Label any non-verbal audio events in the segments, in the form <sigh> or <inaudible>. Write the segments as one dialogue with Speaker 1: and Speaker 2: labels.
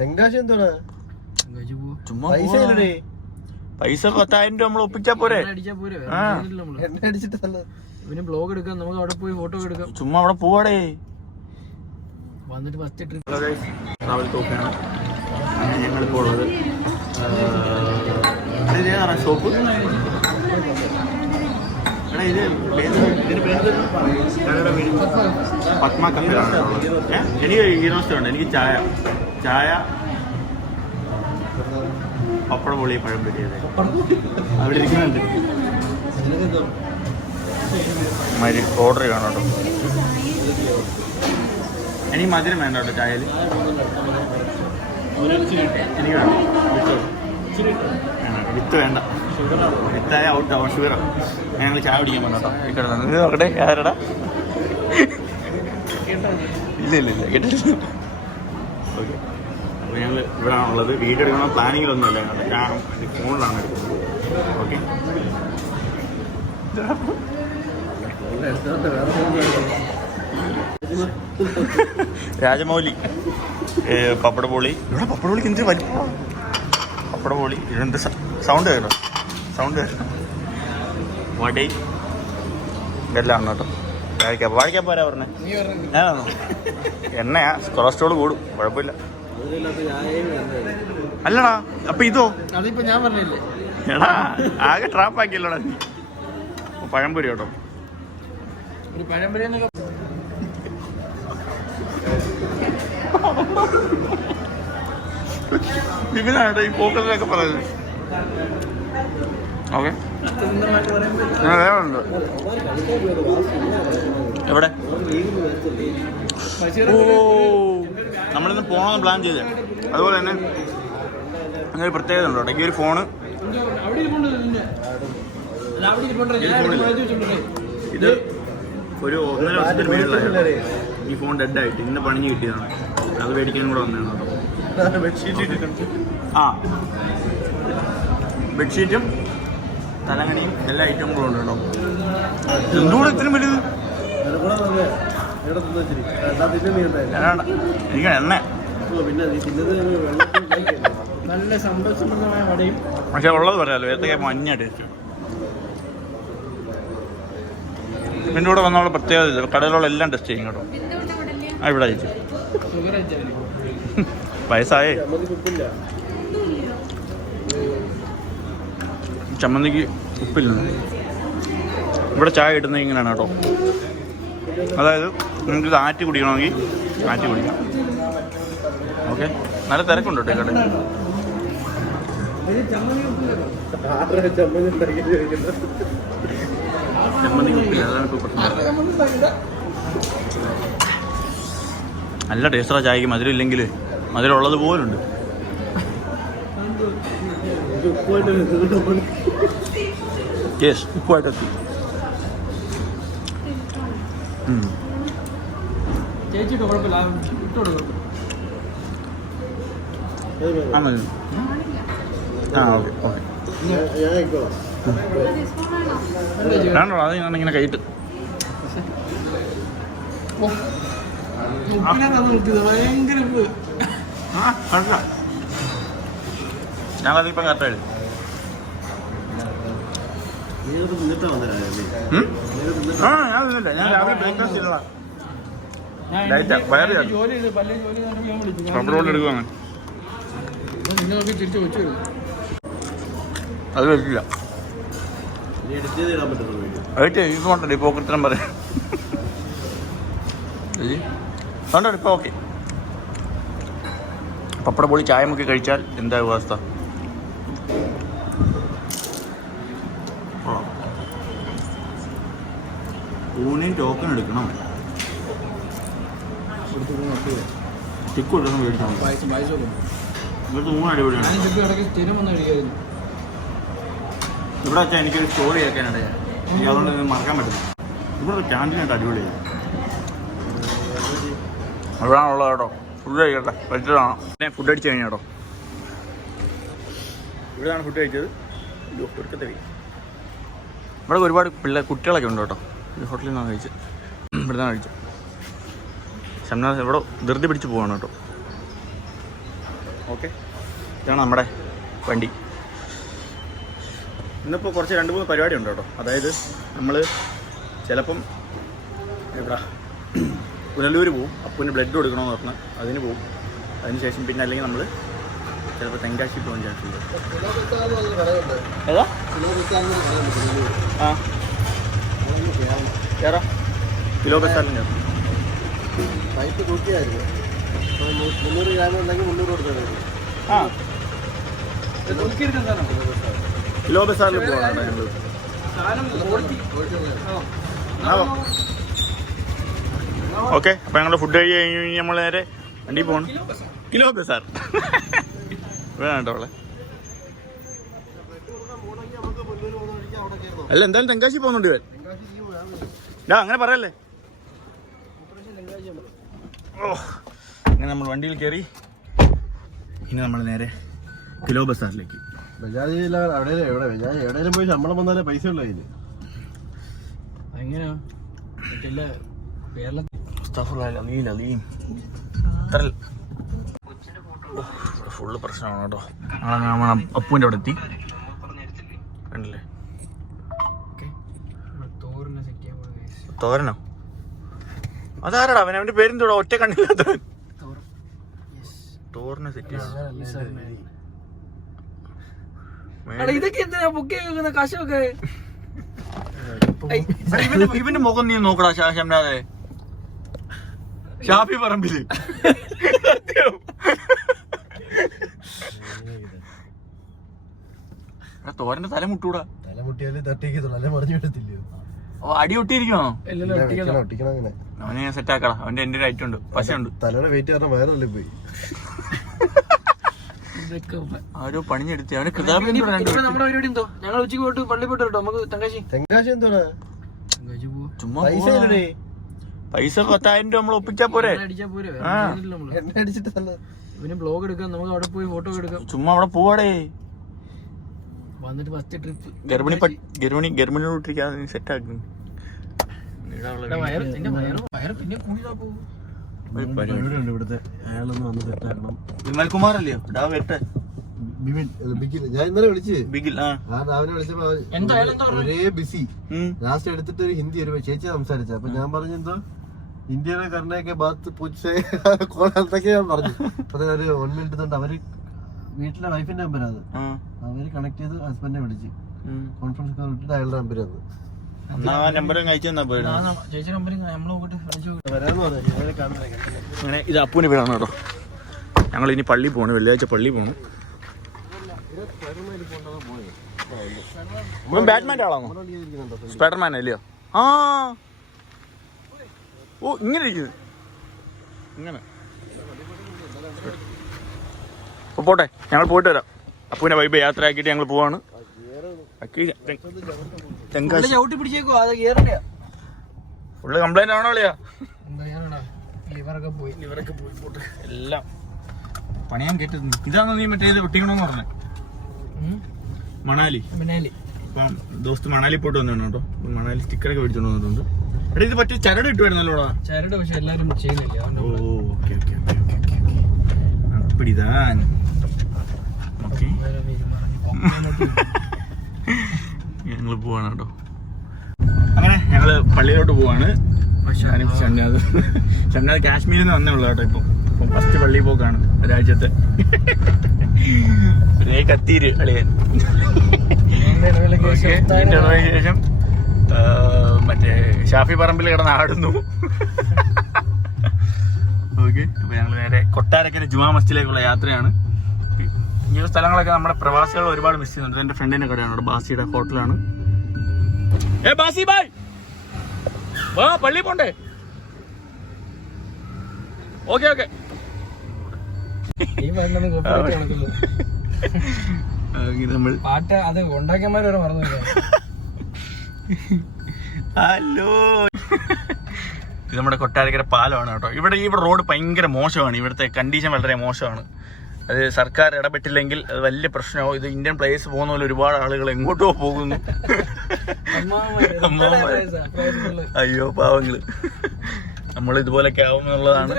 Speaker 1: തെങ്കാശി എന്താണ് പൈസ. ഇല്ലടേ.
Speaker 2: പൈസ പത്തായിരം രൂപ നമ്മൾ ഒപ്പിച്ചാ പോരെ?
Speaker 3: എണ്ണ അടിച്ചാ പോരെ വേറെ
Speaker 2: ആ.
Speaker 3: കാര്യമില്ലല്ലോ നമ്മൾ.
Speaker 1: എണ്ണ അടിച്ചിട്ട് നല്ല
Speaker 3: ഇവന് ബ്ലോഗ് എടുക്കാം നമുക്ക് അവിടെ പോയി ഫോട്ടോ എടുക്കാം.
Speaker 2: ചുമ്മാ അവിടെ പോവാടേ.
Speaker 3: വന്നിട്ട് ഫസ്റ്റ് ട്രിപ്പ്
Speaker 2: ട്രാവൽ തോക്കാണ്. ഞങ്ങളിപ്പോൾ ഉള്ളത്. ഇതേതാണ് ഷോപ്പ് എടാ ഇത് ഇതിന്റെ പേര് പത്മ ഏ? എനിക്ക് ഈനോസ്റ്റ് ഉണ്ട് എനിക്ക് ചായ. ചായ? പപ്പട പൊളി പഴം പൊരിയത്. അവിടെ ഇരിക്കുന്നുണ്ട്. മരി ഓർഡർ ചെയ്യണം കേട്ടോ എനിക്ക് മധുരം വേണ്ട കേട്ടോ ചായയിൽ? എനിക്ക് വേണം വിത്ത് വേണ്ട. വിത്ത് വേണ്ട വിത്തായ ഔട്ട് ആവും. ഷുഗർ ഞങ്ങൾ ചായ കുടിക്കാൻ പോകണം കേട്ടോ നോക്കട്ടെ ആരടാ? ഇല്ല ഇല്ല ഇല്ല കേട്ടില്ല ഓക്കെ. അപ്പോൾ ഞങ്ങൾ ഇവിടെയാണ് ഉള്ളത്. വീഡിയോ എടുക്കണ? പ്ലാനിങ്ങിലൊന്നുമില്ല. കാരണം ഞാൻ ഫോണിലാണ് എടുക്കുന്നത്. ഓക്കെ. രാജമൗലി. പപ്പടപൊളി. ഇവിടെ പപ്പടപൊളിക്ക് എന്ത് വലിയ പപ്പടപൊളി. ഇതെന്ത് സൗണ്ട് കേട്ടോ. സൗണ്ട് കേട്ടോ. വടി. ഇതെല്ലാം കേട്ടോ. വാഴിക്കാം വാഴിക്കാൻ പോരാ പറഞ്ഞേ.
Speaker 3: നീ
Speaker 2: ഞാനാണോ എണ്ണയാ കൊളസ്ട്രോൾ കൂടും കുഴപ്പമില്ല. അല്ലടാ അപ്പൊ ഇതോ?
Speaker 3: അതിപ്പോ ഞാൻ പറഞ്ഞില്ലേ?
Speaker 2: എടാ ആകെ ട്രാപ്പാക്കിയല്ലോടാ നീ. അപ്പൊ പഴംപൊരി കേട്ടോ.
Speaker 3: ഒരു പഴംപൊരി
Speaker 2: വിപിനാണ് ഈ പോക്കറ്റിലൊക്കെ പറയുന്നത്. ഓക്കെ. ഉണ്ട്. എവിടെ? ഓ. നമ്മളിന്ന് പോകണമെന്ന് പ്ലാൻ ചെയ്തേ. അതുപോലെ തന്നെ അങ്ങനെ ഒരു പ്രത്യേകത ഉണ്ടോ ഇടയ്ക്ക് ഈ ഒരു ഫോണ് ഇത് ഒരു ഒന്നര വർഷത്തിന് മേളിലായി ഈ ഫോൺ ഡെഡായിട്ട് ഇന്ന് പണിഞ്ഞ് കിട്ടിയതാണ്. അത് മേടിക്കാനും കൂടെ വന്നതാണ് കേട്ടോ. <laughs> ആ. ബെഡ്ഷീറ്റും തലങ്ങണിയും എല്ലാ ഐറ്റങ്ങളും ഉണ്ട് കേട്ടോ. എന്തുകൂടെ ഇത്രയും വലുത്? എനിക്ക് എണ്ണ?
Speaker 3: നല്ല സമ്പന്നമായ വടയും.
Speaker 2: പക്ഷെ ഉള്ളത് പറയാലോ ഏത്തക്ക മഞ്ഞ ടേസ്റ്റ്. പിന്നെ ഇവിടെ വന്നവളെ പ്രത്യേകത കടയിലുള്ള എല്ലാം ടെസ്റ്റ് ചെയ്യും കേട്ടോ. ആ ഇവിടെ അയച്ചു വയസ്സായേ
Speaker 1: ചമ്മന്തി ഉപ്പില്ല
Speaker 2: ചമ്മന്തിക്ക് ഉപ്പില്ല. ഇവിടെ ചായ ഇടുന്നത് ഇങ്ങനെയാണ് കേട്ടോ. അതായത് നിങ്ങൾക്ക് ആറ്റി കുടിക്കണമെങ്കിൽ ആറ്റി കുടിക്കാം. ഓക്കെ. നല്ല തിരക്കുണ്ട് കേട്ടോ
Speaker 1: ചമ്മന്തി
Speaker 2: നല്ല ടേസ്റ്റാ ചായക്ക് മധുരം ഇല്ലെങ്കിൽ മധുരം ഉള്ളത് പോലുണ്ട്. യെസ് ഉപ്പുമായിട്ടെത്തി.
Speaker 3: ചേച്ചിട്ട് കുഴപ്പമില്ല ആ, ഇട്ട് കൊടുക്കും
Speaker 2: ആ ഓക്കെ ഓക്കെ
Speaker 1: ഞാൻ ഞാൻ
Speaker 2: വേണ്ടോ അത് ഞാൻ ഇങ്ങനെ കൈയിട്ട്
Speaker 3: ഉപ്പ്
Speaker 2: ആ കറക്റ്റാ ആ ഞാൻ തിന്നില്ല ഞാൻ രാവിലെ ബ്രേക്ക്ഫാസ്റ്റ് ചെയ്തതാ. ലൈറ്റാ, വയറ്
Speaker 3: ജോലി
Speaker 2: റബ്ബർ കൊണ്ട്
Speaker 3: വെച്ചു
Speaker 2: അത് വരില്ല ഉണ്ടല്ലോ ഇപ്പോൾ കൃത്യം പറയാം ഇപ്പോൾ ഓക്കെ പപ്പട പൊളി ചായ മുക്കി കഴിച്ചാൽ എന്താ അവസ്ഥ? ഊണിയും ടോക്കൺ എടുക്കണം. ടിക്ക് കൊടുക്കണം
Speaker 3: മേടിച്ചാൽ
Speaker 2: ഇവിടുത്തെ മൂന്ന് അടിപൊളിയാണ്. ഇവിടെ വെച്ചാൽ എനിക്കൊരു സ്റ്റോറി കേൾക്കാനുണ്ട് എനിക്ക് അതുകൊണ്ട് മറക്കാൻ പറ്റില്ല. ഇവിടെ ക്യാന്റീനായിട്ട് അടിപൊളിയാണ് അവിടെയാണുള്ളത് കേട്ടോ. ഫുഡ് കഴിക്കട്ടെ. വെച്ചതാണ്. ഞാൻ ഫുഡ് അടിച്ച് കഴിഞ്ഞ കേട്ടോ. ഇവിടെയാണ് ഫുഡ് കഴിച്ചത്. ഇവിടെ ഒരുപാട് പിള്ളേർ കുട്ടികളൊക്കെ ഉണ്ട് കേട്ടോ. ഈ ഹോട്ടലിൽ നിന്നാണ് കഴിച്ചത് ഇവിടെ നിന്നാണ് കഴിച്ചത് ഷംനാസ് എവിടെ ധൃതി പിടിച്ച് പോവാണ് കേട്ടോ. ഓക്കെ. ഇതാണ് നമ്മുടെ വണ്ടി. ഇന്നിപ്പോൾ കുറച്ച് രണ്ട് മൂന്ന് പരിപാടി ഉണ്ട് കേട്ടോ. അതായത് നമ്മൾ ചിലപ്പം എവിടെ? പുനലൂർ പോവും. അപ്പൂന് ബ്ലഡ് കൊടുക്കണമെന്ന് പറഞ്ഞ് അതിന് പോവും. അതിനുശേഷം പിന്നെ അല്ലെങ്കിൽ നമ്മൾ ചിലപ്പോൾ തെങ്കാശി പോകാൻ ചാൻസ് ഉണ്ട്. ഏതാ? ആ. കിലോ
Speaker 1: തൂക്കിയായിരുന്നു അപ്പോൾ മു- മുന്നൂറ് ഗ്രാം ഉണ്ടെങ്കിൽ മുന്നൂറ് കൊടുത്തായിരുന്നു
Speaker 2: ആ. കിലോ ബസ്സാറിൽ പോകണം ഞങ്ങൾ ഓക്കെ. അപ്പം ഞങ്ങൾ ഫുഡ് കഴിച്ച് കഴിഞ്ഞ് കഴിഞ്ഞ് നമ്മൾ നേരെ വണ്ടി പോകണം കിലോ ബസാർ വേണം കേട്ടോ അവളെ അല്ല എന്തായാലും തെങ്കാശി പോകുന്നുണ്ട് ഇവൻ. ഡാ അങ്ങനെ പറയല്ലേ? ഓ അങ്ങനെ നമ്മൾ വണ്ടിയിൽ കയറി ഇനി നമ്മൾ നേരെ കിലോ ബസാറിലേക്ക്.
Speaker 1: ബജാജ് അവിടെ എവിടെ ബജാജ് എവിടെയെങ്കിലും പോയി ശമ്പളം വന്നാലേ പൈസ ഉള്ളു അതിന്.
Speaker 3: എങ്ങനെയാ
Speaker 2: ഫുള്ള് പ്രശ്നമാണ് കേട്ടോ. നമ്മൾ അപ്പൂന്റെ അവിടെ എത്തി. കണ്ടില്ലേ? തോരനോ? അതാരടാ അവൻ? അവന്റെ പേര് എന്തോടാ ഒറ്റ കണ്ണില്ലാത്തവൻ. തോരനെ സെറ്റ്
Speaker 3: ഇതൊക്കെ എന്തിനാ ബുക്ക് ചെയ്യുന്ന കാശൊക്കെ
Speaker 2: ഇവന്റെ മുഖം നീ നോക്കടാ ഷംനാദെ. ഷാഫി പറമ്പിൽ. തോരന്റെ തല മുട്ടൂടാ.
Speaker 1: തലമുട്ടിയാലും തട്ടിക്കത്തുള്ളൂ അല്ലെ? മറിഞ്ഞു വിടത്തില്ലയോ
Speaker 2: ഓ അടി ഒട്ടിയിരിക്കണോ? അവനെ ഞാൻ സെറ്റ് ആക്കടാ അവന്റെ എന്റെ ഐറ്റം ഉണ്ട്. പശയുണ്ട്.
Speaker 1: തലയുടെ വെയിറ്റ് കാരണം വേറെ പോയി.
Speaker 2: ആരോ പണിഞ്ഞെടുത്തി. അവന്
Speaker 3: ഞങ്ങൾ ഉച്ചയ്ക്ക് പോയിട്ട് പള്ളി പോയിട്ട് കേട്ടോ നമുക്ക് തങ്കാശി
Speaker 1: തെങ്കാശി എന്താണ്
Speaker 2: ചുമ്മാ
Speaker 1: പൈസ
Speaker 2: പത്തായിരം രൂപ നമ്മൾ ഒപ്പിച്ചാ പോരെ.
Speaker 3: ഇവന് ബ്ലോഗ് എടുക്കാം. നമുക്ക് അവിടെ പോയി ഫോട്ടോ എടുക്കാം.
Speaker 2: ചുമ്മാ അവിടെ പോവാടേ.
Speaker 3: വന്നിട്ട് ഫസ്റ്റ് ട്രിപ്പ്
Speaker 2: ഗർഭിണി ഗർഭിണി ഗർഭിണിയോട്ടിരിക്കാതെ സെറ്റ് ആക്കുന്നു വിമൽകുമാർ അല്ലയോ ഡാ വെട്ട്.
Speaker 1: ബിബിൻ അല്ല, ബിഗിൽ ഞാൻ ഇന്നലെ വിളിച്ച്.
Speaker 2: ബിഗിൽ ആ.
Speaker 1: രാവിലെ വിളിച്ചപ്പോ? ഒരേ ബിസി. ലാസ്റ്റ് എടുത്തിട്ട് ഒരു ഹിന്ദി ഒരു ചേച്ചി സംസാരിച്ച അപ്പൊ ഞാൻ പറഞ്ഞു എന്തോ? ഇന്ത്യയിലെ കർണയൊക്കെ ബാത്ത് പൂച്ചേ <laughs> കോളത്തൊക്കെ ഞാൻ പറഞ്ഞു. അപ്പൊ ഒരു വൺ മിനിറ്റ് തൊണ്ട് അവർ വീട്ടിലെ വൈഫിന്റെ അത്.
Speaker 2: ആ.
Speaker 1: അവർ കണക്ട് ചെയ്ത് ഹസ്ബൻഡിനെ വിളിച്ച്. കോൺഫറൻസ് കോൾ ഇട്ടിട്ട് അയാളുടെ നമ്പരാണ്
Speaker 2: അങ്ങനെ ഇത് അപ്പൂന്റെ വീടാണ് കേട്ടോ. ഞങ്ങൾ ഇനി പള്ളി പോകണം വെള്ളിയാഴ്ച പള്ളി പോകണം ബാറ്റ്മാന്റെ ആളാണോ? സ്പൈഡർമാൻ അല്ലയോ ആ. ഓ ഇങ്ങനെ ഇരിക്കുന്നത് ഇങ്ങനെ. പോട്ടെ ഞങ്ങൾ പോയിട്ട് വരാം. അപ്പൂനെ വൈബ് യാത്ര ആക്കിയിട്ട് ഞങ്ങൾ പോവാണ്.
Speaker 3: ചവിട്ടി പിടിച്ചേക്കോ അത് കേറണ്ടേ
Speaker 2: ഫുള്ള് കംപ്ലൈന്റ് ആണോ
Speaker 3: ലിവറൊക്കെ പോയി.
Speaker 2: പോയി പോട്ടെ. എല്ലാം. പണിയാൻ കേട്ടത് ഇതാണോ നീ മറ്റേ ഒട്ടിക്കണോന്ന് പറഞ്ഞേ? മണാലി.
Speaker 3: പിന്നാലി
Speaker 2: അപ്പം ദോസ്ത് മണാലി പോയിട്ട് വന്നു കേട്ടോ. മണാലി സ്റ്റിക്കറൊക്കെ മേടിച്ചോണ്ട് വന്നിട്ടുണ്ട് എടാ ഇത് പറ്റിയ ചരട് ഇട്ടുവായിരുന്നല്ലോടാ
Speaker 3: ചരട് പക്ഷെ എല്ലാരും ചെയ്യുന്നില്ല
Speaker 2: ഓ okay okay okay okay okay അപ്പിടിതാൻ. ഞങ്ങൾ പോവാണ് കേട്ടോ അങ്ങനെ ഞങ്ങൾ പള്ളിയിലോട്ട് പോവാണ്. ഞാനും ഷംനാഥ് ഷംനാഥ് കാശ്മീരിൽ നിന്ന് വന്നേ ഉള്ളൂ കേട്ടോ ഇപ്പം. ഇപ്പം ഫസ്റ്റ് പള്ളി പോക്കാണ് രാജ്യത്തെ. ഒരേ കത്തീര് അളിയൻ.
Speaker 3: ശേഷം
Speaker 2: മറ്റേ ഷാഫി പറമ്പിൽ കിടന്ന് ആടുന്നു. <laughs> ഓക്കെ അപ്പൊ ഞങ്ങൾ നേരെ കൊട്ടാരക്കര ജുമാ മസ്ജിദിലേക്കുള്ള യാത്രയാണ്. ഈ ഒരു സ്ഥലങ്ങളൊക്കെ നമ്മുടെ പ്രവാസികൾ ഒരുപാട് മിസ് ചെയ്യുന്നുണ്ട്. എന്റെ ഫ്രണ്ടിന്റെ കടയാണ്. അവിടെ ബാസിയുടെ ഹോട്ടലാണ്. ഏ ബാസി ബായ് വാ പള്ളി പോണ്ടേ? Okay okay.
Speaker 3: പാട്ട് അത് ഉണ്ടാക്കിയമാര് വരെ മറന്നു
Speaker 2: ഹലോ. ഇത് നമ്മുടെ കൊട്ടാരക്കര പാലമാണ് കേട്ടോ. ഇവിടെ ഇവിടെ റോഡ് ഭയങ്കര മോശമാണ്. ഇവിടുത്തെ കണ്ടീഷൻ വളരെ മോശമാണ്. അത് സർക്കാർ ഇടപെട്ടില്ലെങ്കിൽ അത് വലിയ പ്രശ്നമാവും. ഇത് ഇന്ത്യൻ പ്ലേയേഴ്സ് പോകുന്ന പോലെ ഒരുപാട് ആളുകൾ എങ്ങോട്ടോ പോകുന്നു. അയ്യോ പാവങ്ങൾ. നമ്മൾ ഇതുപോലൊക്കെ ആവും എന്നുള്ളതാണ്
Speaker 3: നമ്മൾ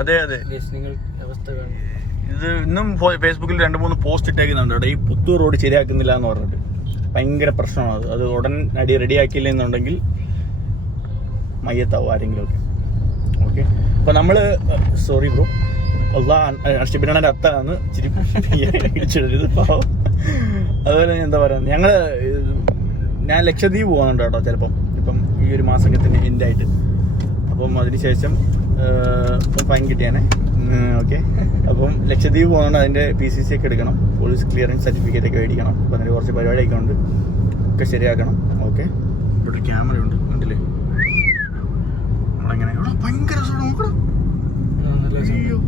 Speaker 2: അതെ അതെ. ഇത് ഇന്നും ഫേസ്ബുക്കിൽ രണ്ട് മൂന്ന് പോസ്റ്റ് ഇട്ടേക്കുന്നുണ്ട് അവിടെ ഈ പുത്തൂർ റോഡ് ശരിയാക്കുന്നില്ല എന്ന് പറഞ്ഞിട്ട്. ഭയങ്കര പ്രശ്നമാണ് അത്. അത് ഉടൻ അടി റെഡിയാക്കിയില്ല എന്നുണ്ടെങ്കിൽ മയ്യത്താവും ആരെങ്കിലും ഒക്കെ ഓക്കെ അപ്പൊ നമ്മൾ സോറി ബ്രോ അഷ്ടബിനാന്റെ അത്താണ് ഇച്ചിരി ഇടിച്ചിടരുത് പാവം അതുപോലെ എന്താ പറയുക ഞങ്ങൾ ഞാൻ ലക്ഷദ്വീപ് പോകുന്നുണ്ട് കേട്ടോ ചിലപ്പം. ഇപ്പം ഈ ഒരു മാസത്തിന്റെ എൻഡ് ആയിട്ട് അപ്പം അതിനുശേഷം ഫൈൻ കിട്ടിയാണ് ഓക്കെ. അപ്പം ലക്ഷദ്വീപ് പോകുന്നുണ്ട് അതിന്റെ പി സി സി ഒക്കെ എടുക്കണം. പോലീസ് ക്ലിയറൻസ് സർട്ടിഫിക്കറ്റ് ഒക്കെ മേടിക്കണം. അപ്പം അതിന് കുറച്ച് പരിപാടിയൊക്കെ ഉണ്ട്. ഒക്കെ ശരിയാക്കണം. ഓക്കെ. ഇവിടെ ക്യാമറ ഉണ്ട് കണ്ടില്ലേ? നമ്മളെങ്ങനെ ഭയങ്കര അയ്യോ.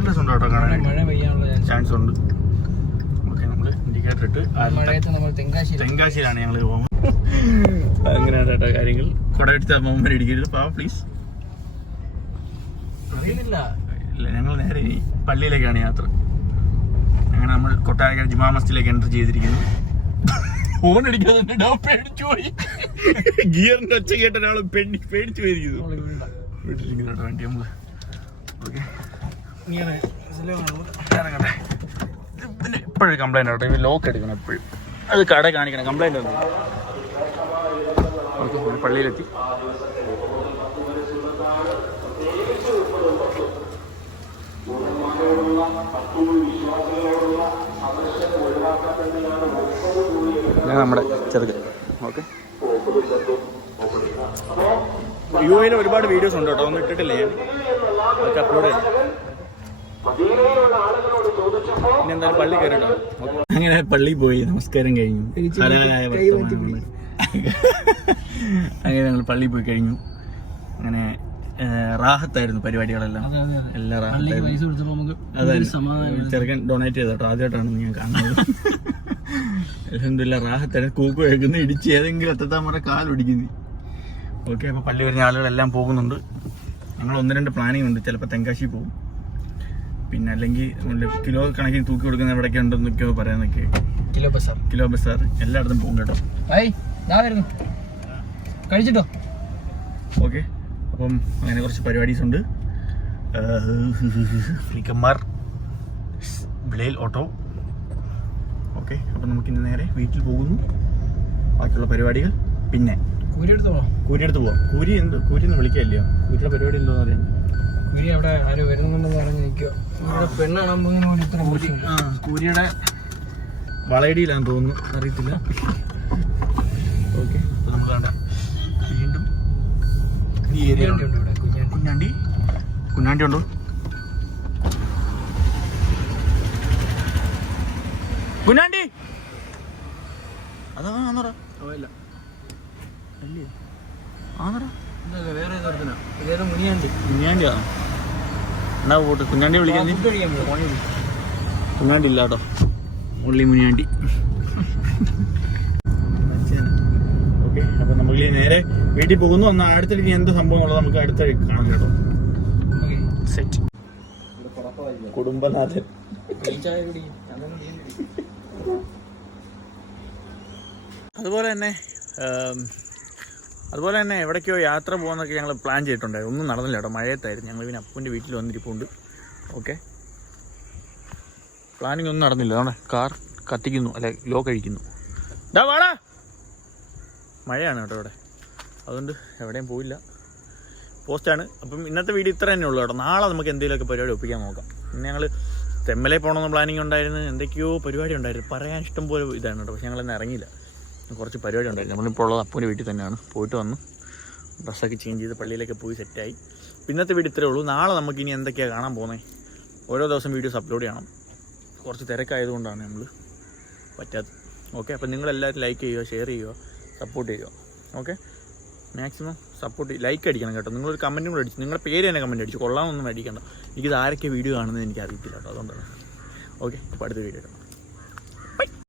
Speaker 2: നല്ല രസമുണ്ട് കേട്ടോ കാണാൻ.
Speaker 3: മഴ പെയ്യാനുള്ള
Speaker 2: ചാൻസ് ഉണ്ട്. ഓക്കെ നമ്മൾ ഇൻഡിക്കേറ്റർ ഇട്ട്
Speaker 3: മഴയത്ത് നമ്മൾ തെങ്കാശി
Speaker 2: തെങ്കാശിയിലാണ് ഞങ്ങൾ പോകുന്നത് <laughs> അങ്ങനെയാണ് കേട്ടോ കാര്യങ്ങൾ. കുട എടുത്ത മമ്മ ഇടിക്കരുത്. പാവ പ്ലീസ്
Speaker 3: അറിയുന്നില്ല.
Speaker 2: ഇല്ല ഞങ്ങൾ നേരെ ഇനി പള്ളിയിലേക്കാണ് യാത്ര. അങ്ങനെ നമ്മൾ കൊട്ടാരക്കര ജുമാ മസ്ജിദിലേക്ക് എന്റർ ചെയ്തിരിക്കുന്നു. ഫോൺ അടിക്കാതെ പേടിച്ചു പോയി. ഗിയറിന്റെ ഒച്ച കേട്ട ഒരാൾ പേടിച്ചു പോയിരിക്കുന്നു. വീട്ടിലിരിക്കുന്നു കേട്ടോ വണ്ടി നമ്മൾ ഓക്കെ. പിന്നെ എപ്പോഴും കംപ്ലൈന്റ് ആവട്ടെ ഇവർ ലോക്ക് എടുക്കണം എപ്പോഴും അത് കട കാണിക്കണം ഒന്നും ഓക്കെ പള്ളിയിലെത്തി. നമ്മുടെ ചെറുക്കൻ. ഓക്കെ. യു എയിൽ ഒരുപാട് വീഡിയോസ് ഉണ്ട് കേട്ടോ. ഒന്നും ഇട്ടിട്ടില്ല ഞാൻ. അതൊക്കെ അപ്ലോഡ് ചെയ്യാം. എന്തായാലും പള്ളി കയറിട്ടോ അങ്ങനെ പള്ളി പോയി നമസ്കാരം കഴിഞ്ഞു. അങ്ങനെ ഞങ്ങൾ പള്ളി പോയി കഴിഞ്ഞു. അങ്ങനെ റാഹത്തായിരുന്നു പരിപാടികളെല്ലാം.
Speaker 3: അതെ അതെ അതെ.
Speaker 2: എല്ലാ
Speaker 3: പള്ളിക്ക്
Speaker 2: റാഹത്തായിരുന്നു
Speaker 3: നമുക്ക് ഒരു സമാധാനം
Speaker 2: ചെറുക്കൻ ഡൊണേറ്റ് ചെയ്ത കേട്ടോ ആദ്യമായിട്ടാണ് ഞാൻ കാണുന്നത്. അലഹമില്ല റാഹത്തായിരുന്നു. കൂക്ക് കേൾക്കുന്നു ഇടിച്ച് ഏതെങ്കിലും എത്താൻ കാൽ കാലൊടിക്കുന്നു ഓക്കെ അപ്പോൾ പള്ളി വരുന്ന ആളുകളെല്ലാം പോകുന്നുണ്ട്. ഞങ്ങൾ ഒന്ന് രണ്ട് പ്ലാനിങ് ഉണ്ട്. ചിലപ്പോൾ തെങ്കാശി പോകും. പിന്നെ അല്ലെങ്കിൽ കിലോ കണക്കിന് തൂക്കി കൊടുക്കുന്ന എവിടെയൊക്കെ ഉണ്ടെന്നൊക്കെയോ പറയാനൊക്കെ.
Speaker 3: കിലോ ബസാർ.
Speaker 2: കിലോ ബസാർ. എല്ലായിടത്തും പോകും കേട്ടോ.
Speaker 3: വരുന്നു. കഴിച്ചിട്ടോ?
Speaker 2: ഓക്കെ. അപ്പം അങ്ങനെ കുറച്ച് പരിപാടീസ് ഉണ്ട്. ഫ്ലിക്കന്മാർ വിളയിൽ ഓട്ടോ. ഓക്കെ. അപ്പം നമുക്കിന്ന് നേരെ വീട്ടിൽ പോകുന്നു. ബാക്കിയുള്ള പരിപാടികൾ. പിന്നെ
Speaker 3: കൂരി എടുത്തോളോ
Speaker 2: കൂരി എടുത്ത് പോവാം. കൂരി എന്ത്? കൂരി എന്ന് വിളിക്കാല്ലയോ കൂരിയുടെ പരിപാടി എന്തോന്ന് അറിയാം
Speaker 3: കൂരി അവിടെ ആരും വരുന്നുണ്ടെന്ന് പറഞ്ഞ് നിൽക്കുക ഇവിടെ പെണ്ണ് കാണാൻ പോകുന്നതിന് പോലും ഇത്ര മോശമില്ല
Speaker 2: ആ കൂരിയുടെ വളയടിയിലാന്ന് തോന്നുന്നു. അറിയത്തില്ല. ഓക്കെ നമുക്ക് നമ്മൾ കണ്ട. വീണ്ടും ഈ ഏരിയ
Speaker 3: കുഞ്ഞാണ്ടി. കുഞ്ഞാണ്ടി?
Speaker 2: ഉണ്ടോ? കുഞ്ഞാണ്ടി! അതാ ആന്നടാ
Speaker 3: പോയില്ല
Speaker 2: അല്ലേ?
Speaker 3: ഇതല്ല വേറെ ഏതൊരുത്തനാ ഇതേതോ മുനിയാണ്ടി.
Speaker 2: ആണോ എന്നാ പോട്ട് കുഞ്ഞാണ്ടി വിളിക്കാൻ കുഞ്ഞാണ്ടി ഇല്ല കേട്ടോ. ഉള്ളി മുനിയാണ്ടി. ഓക്കെ അപ്പൊ നമുക്ക് നേരെ വീട്ടിൽ പോകുന്നു. ഒന്ന് അടുത്തിടയ്ക്ക് എന്ത് സംഭവം എന്നുള്ളത് നമുക്ക് അടുത്ത കാണാം കേട്ടോ. സെറ്റ് കുടുംബനാഥൻ. അതുപോലെ തന്നെ അതുപോലെ തന്നെ എവിടേക്കോ യാത്ര പോകുന്നൊക്കെ ഞങ്ങൾ പ്ലാൻ ചെയ്തിട്ടുണ്ടായിരുന്നു. ഒന്നും നടന്നില്ല കേട്ടോ. മഴയത്തായിരുന്നു. ഞങ്ങൾ പിന്നെ അപ്പന്റെ വീട്ടിൽ വന്നിരിപ്പുണ്ട്. ഓക്കെ പ്ലാനിങ് ഒന്നും നടന്നില്ല. അതുകൊണ്ട് കാർ കത്തിക്കുന്നു. അല്ലെ ലോ കഴിക്കുന്നു വാടാ. മഴയാണ് കേട്ടോ ഇവിടെ. അതുകൊണ്ട് എവിടെയും പോയില്ല. പോസ്റ്റാണ് അപ്പം ഇന്നത്തെ വീഡിയോ ഇത്ര തന്നെ ഉള്ളൂ കേട്ടോ. നാളെ നമുക്ക് എന്തെങ്കിലുമൊക്കെ പരിപാടി ഒപ്പിക്കാൻ നോക്കാം. പിന്നെ ഞങ്ങൾ തെമ്മലെ പോകണമെന്ന് പ്ലാനിങ് ഉണ്ടായിരുന്നു. എന്തൊക്കെയോ പരിപാടി ഉണ്ടായിരുന്നു. പറയാൻ ഇഷ്ടം പോലെ ഇതാണ് കേട്ടോ. പക്ഷെ ഞങ്ങളൊന്നും ഇറങ്ങിയില്ല. കുറച്ച് പരിപാടി ഉണ്ടായിരുന്നു. നമ്മളിപ്പോൾ ഉള്ളത് അപ്പൂന്റെ വീട്ടിൽ തന്നെയാണ്. പോയിട്ട് വന്നു. ഡ്രസ്സൊക്കെ ചേഞ്ച് ചെയ്ത് പള്ളിയിലൊക്കെ പോയി സെറ്റായി ഇന്നത്തെ വീട് ഇത്രേ ഉള്ളൂ. നാളെ നമുക്ക് ഇനി എന്തൊക്കെയാണ് കാണാൻ പോകുന്നത് ഓരോ ദിവസം വീഡിയോസ് അപ്ലോഡ് ചെയ്യണം. കുറച്ച് തിരക്കായതുകൊണ്ടാണ് നമ്മൾ പറ്റാത്തത്. ഓക്കെ അപ്പോൾ നിങ്ങളെല്ലാവരും ലൈക്ക് ചെയ്യുക ഷെയർ ചെയ്യുക സപ്പോർട്ട് ചെയ്യുക. ഓക്കെ മാക്സിമം സപ്പോർട്ട് ലൈക്ക് അടിക്കണം കേട്ടോ. നിങ്ങളൊരു കമന്റും കൂടെ അടിച്ചു നിങ്ങളുടെ പേര് തന്നെ കമന്റ് അടിച്ചു. കൊള്ളാമെന്നൊന്നും അടിക്കണ്ട. എനിക്കിത് ആരൊക്കെ വീഡിയോ കാണുന്നത് എനിക്ക് അറിയത്തില്ല കേട്ടോ. അതുകൊണ്ടാണ്. ഓക്കെ അപ്പോൾ അടുത്ത വീഡിയോ